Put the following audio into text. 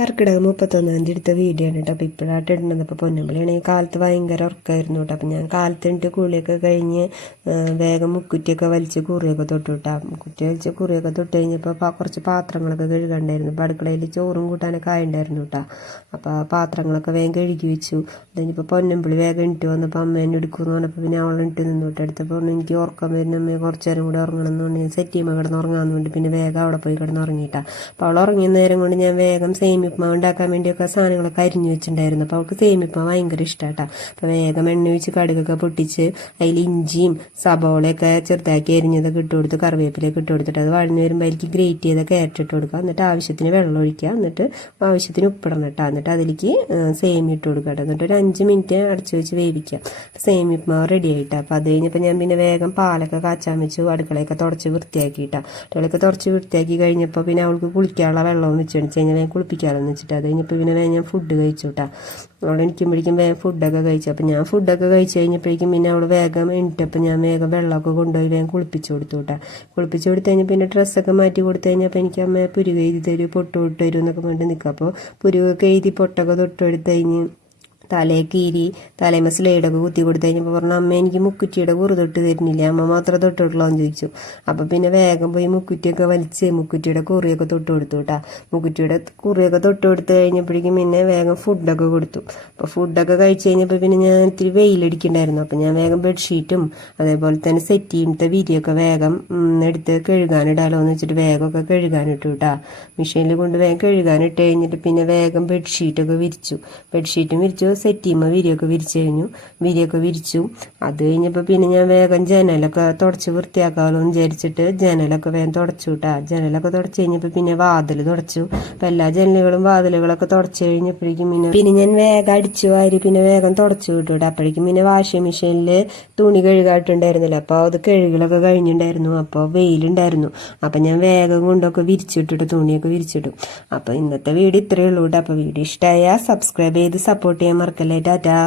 കർക്കിടകം 31 എടുത്ത വീഡിയോ ആണ് കേട്ടോ. അപ്പോൾ ഇപ്പോഴായിട്ട് ഇടുന്നത്. അപ്പോൾ പൊന്നമ്പളിയാണെങ്കിൽ കാലത്ത് ഭയങ്കര ഉറക്കമായിരുന്നു കേട്ടോ. അപ്പം ഞാൻ കാലത്ത് എണിട്ട് കുളിയൊക്കെ കഴിഞ്ഞ് വേഗം മുക്കുറ്റിയൊക്കെ വലിച്ച് കുറിയൊക്കെ തൊട്ട് വിട്ടാ. മുക്കുറ്റി വലിച്ച് കുറിയൊക്കെ തൊട്ട് കഴിഞ്ഞപ്പോൾ കുറച്ച് പാത്രങ്ങളൊക്കെ കഴുകണ്ടായിരുന്നു. അപ്പോൾ അടുക്കളയിൽ ചോറും കൂട്ടാനൊക്കെ ആയിട്ടുണ്ടായിരുന്നു കേട്ടോ. അപ്പോൾ ആ പാത്രങ്ങളൊക്കെ വേഗം കഴുകി വെച്ചു. അതിനിപ്പോൾ പൊന്നമ്പളി വേഗം എണിട്ട് വന്നപ്പോൾ അമ്മ എന്നെ എടുക്കുമെന്ന് പറഞ്ഞപ്പോൾ പിന്നെ അവൾ എണിട്ട് നിന്നോട്ട് എടുത്തപ്പോൾ എനിക്ക് ഉറക്കം വരുന്ന അമ്മയെ കുറച്ച് നേരം കൂടെ ഉറങ്ങണം എന്ന് പറഞ്ഞ് സെറ്റ് ചെയ്യുമ്പോൾ കിടന്ന് ഉറങ്ങാമെന്ന് വേണ്ടി പിന്നെ വേഗം അവിടെ പോയി കിടന്ന് ഉറങ്ങിയിട്ടാ. അപ്പോൾ അവൾ ഉറങ്ങിയ നേരം കൊണ്ട് ഞാൻ വേഗം സേമിയപ്മാവ് ഉണ്ടാക്കാൻ വേണ്ടിയൊക്കെ സാധനങ്ങളൊക്കെ അരിഞ്ഞു വെച്ചിട്ടുണ്ടായിരുന്നു. അപ്പോൾ അവൾക്ക് സേമിയപ്മാവ് ഭയങ്കര ഇഷ്ടമാട്ടാ. അപ്പോൾ വേഗം എണ്ണ ഒഴിച്ച് കടുകൊക്കെ പൊട്ടിച്ച് അതിൽ ഇഞ്ചിയും സബോളയൊക്കെ ചെറുതാക്കി അരിഞ്ഞതൊക്കെ ഇട്ട് കൊടുത്ത് കറിവേപ്പിലൊക്കെ ഇട്ട് കൊടുത്തിട്ട് അത് വഴഞ്ഞു വരുമ്പോൾ അതിലേക്ക് ഗ്രേറ്റ് ചെയ്ത ക്യാരറ്റ് ഇട്ട് കൊടുക്കുക. എന്നിട്ട് ആവശ്യത്തിന് വെള്ളം ഒഴിക്കുക. എന്നിട്ട് ആവശ്യത്തിന് ഉപ്പിടണം കേട്ടോ. എന്നിട്ട് അതിലേക്ക് സേമിയ ഇട്ട് കൊടുക്കുക കേട്ടോ. എന്നിട്ട് ഒരു 5 മിനിറ്റ് അടച്ചു വെച്ച് വേവിക്കുക. സേമിയപ്മാവ് റെഡി ആയിട്ടാ. അപ്പോൾ അത് കഴിഞ്ഞപ്പോൾ ഞാൻ പിന്നെ വേഗം പാലൊക്കെ കാച്ചാൻ വെച്ചു. അടുക്കളയൊക്കെ തുടച്ച് വൃത്തിയാക്കിയിട്ടാ. അടുക്കളയൊക്കെ തുടച്ച് വൃത്തിയാക്കി കഴിഞ്ഞപ്പോൾ പിന്നെ അവൾക്ക് കുളിക്കാനുള്ള വെള്ളവും വെച്ച് കഴിഞ്ഞാൽ വേഗം കുളിപ്പിക്കാമെന്ന് വെച്ചിട്ട് അത് കഴിഞ്ഞപ്പോൾ പിന്നെ വേഗം ഞാൻ ഫുഡ് കഴിച്ചു കേട്ടാ. അവൾ എണിക്കുമ്പോഴേക്കും വേഗം ഫുഡൊക്കെ കഴിച്ചു. അപ്പം ഞാൻ ഫുഡൊക്കെ കഴിച്ച് കഴിഞ്ഞപ്പോഴേക്കും പിന്നെ അവൾ വേഗം എണിട്ടപ്പോൾ ഞാൻ വേഗം വെള്ളമൊക്കെ കൊണ്ടുപോയി വേഗം കുളിപ്പിച്ച് കൊടുത്തു കേട്ടാ. കുളിപ്പിച്ച് കൊടുത്തു കഴിഞ്ഞാൽ പിന്നെ ഡ്രസ്സൊക്കെ മാറ്റി കൊടുത്തു കഴിഞ്ഞപ്പോൾ എനിക്ക് അമ്മ പുരുക എഴുതി തരും പൊട്ട് തൊട്ട് തരും എന്നൊക്കെ വേണ്ടി നിൽക്കുക. അപ്പോൾ പുരുകൊക്കെ എഴുതി പൊട്ടൊക്കെ തൊട്ടെടുത്ത് കഴിഞ്ഞ് തലയെ കീരി തലേമ സ്ലൈഡൊക്കെ കുത്തി കൊടുത്തു കഴിഞ്ഞപ്പോൾ പറഞ്ഞു അമ്മ എനിക്ക് മുക്കുറ്റിയുടെ കുറി തൊട്ട് തരുന്നില്ല, അമ്മ മാത്രമേ തൊട്ടിട്ടുള്ളൂ എന്ന് ചോദിച്ചു. അപ്പം പിന്നെ വേഗം പോയി മുക്കുറ്റിയൊക്കെ വലിച്ച് മുക്കുറ്റിയുടെ കുറിയൊക്കെ തൊട്ട് കൊടുത്തു കേട്ടാ. മുക്കുറ്റിയുടെ കുറിയൊക്കെ തൊട്ട് കൊടുത്ത് കഴിഞ്ഞപ്പോഴേക്കും പിന്നെ വേഗം ഫുഡൊക്കെ കൊടുത്തു. അപ്പോൾ ഫുഡൊക്കെ കഴിച്ച് കഴിഞ്ഞപ്പോൾ പിന്നെ ഞാൻ ഇത്തിരി വെയിലടിക്കണ്ടായിരുന്നു. അപ്പം ഞാൻ വേഗം ബെഡ്ഷീറ്റും അതേപോലെ തന്നെ സെറ്റ് ചെയ്യുന്ന വിരിയൊക്കെ വേഗം എടുത്ത് കഴുകാനിടാലോ എന്ന് വെച്ചിട്ട് വേഗമൊക്കെ കഴുകാനിട്ടു കേട്ടാ. മെഷീനിൽ കൊണ്ട് വേഗം കഴുകാനിട്ട് കഴിഞ്ഞിട്ട് പിന്നെ വേഗം ബെഡ്ഷീറ്റൊക്കെ വിരിച്ചു. ബെഡ്ഷീറ്റും വിരിച്ചു, സെറ്റ് ചെയ്യുമ്പോൾ വിരിയൊക്കെ വിരിച്ചു കഴിഞ്ഞു. വിരിയൊക്കെ വിരിച്ചു. അത് കഴിഞ്ഞപ്പോൾ പിന്നെ ഞാൻ വേഗം ജനലൊക്കെ തുടച്ച് വൃത്തിയാക്കാമല്ലോ എന്ന് വിചാരിച്ചിട്ട് ജനലൊക്കെ വേഗം തുടച്ചു കേട്ടാ. ജനലൊക്കെ തുടച്ച് കഴിഞ്ഞപ്പോൾ പിന്നെ വാതിൽ തുടച്ചു. അപ്പം എല്ലാ ജനലുകളും വാതിലുകളൊക്കെ തുടച്ച് കഴിഞ്ഞപ്പോഴേക്കും പിന്നെ ഞാൻ വേഗം അടിച്ചു വാരി പിന്നെ വേഗം തുടച്ചു വിട്ടു കേട്ടോ. അപ്പോഴേക്കും പിന്നെ വാഷിംഗ് മെഷീനിൽ തുണി കഴുകായിട്ടുണ്ടായിരുന്നില്ല. അപ്പോൾ അത് കഴുകലൊക്കെ കഴിഞ്ഞിട്ടുണ്ടായിരുന്നു. അപ്പോൾ വെയിലുണ്ടായിരുന്നു. അപ്പം ഞാൻ വേഗം കൊണ്ടൊക്കെ വിരിച്ചിട്ടിട്ട് തുണിയൊക്കെ വിരിച്ചിട്ടു. അപ്പോൾ ഇന്നത്തെ വീഡിയോ ഇത്രയേ ഉള്ളൂ കേട്ടോ. അപ്പോൾ വീഡിയോ ഇഷ്ടമായാൽ സബ്സ്ക്രൈബ് ചെയ്ത് സപ്പോർട്ട് ചെയ്യാൻ മറക്കല്ലേ. ടാറ്റാ.